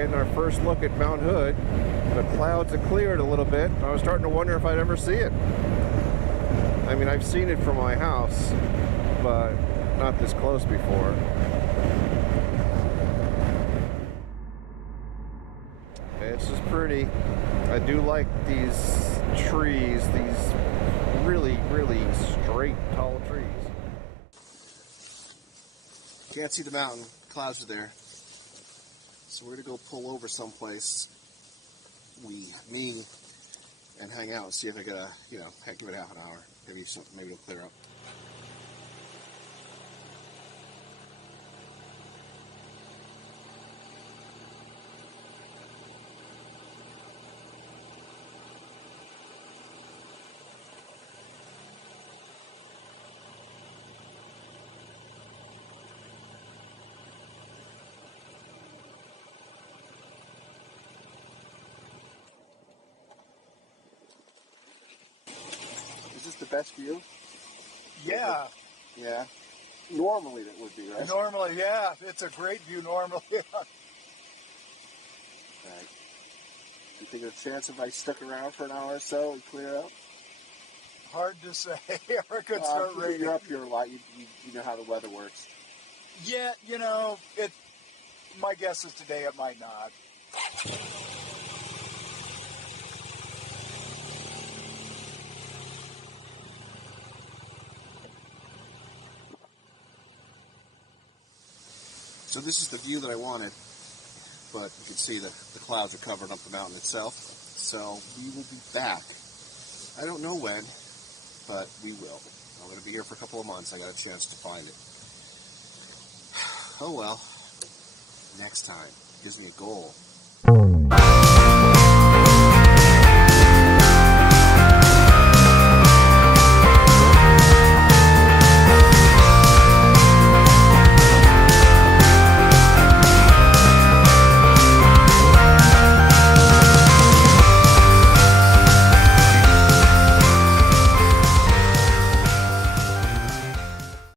getting our first look at Mount Hood. The clouds have cleared a little bit. I was starting to wonder if I'd ever see it. I mean, I've seen it from my house, but not this close before. It's just pretty. I do like these trees, these really, really straight, tall trees. Can't see the mountain. Clouds are there. So we're going to go pull over someplace, me, and hang out and see if I get a, heck, give it half an hour. Maybe it'll clear up. Is this the best view? Yeah. Yeah. Normally that would be, right? Normally, yeah. It's a great view normally. Right. You think there's a chance if I stuck around for an hour or so it'd clear up? Hard to say. Or it could start raining. You're up here a lot. You know how the weather works. Yeah, my guess is today it might not. So this is the view that I wanted, but you can see the clouds are covering up the mountain itself. So we will be back. I don't know when, but we will. I'm going to be here for a couple of months. I got a chance to find it. Oh well. Next time. Gives me a goal.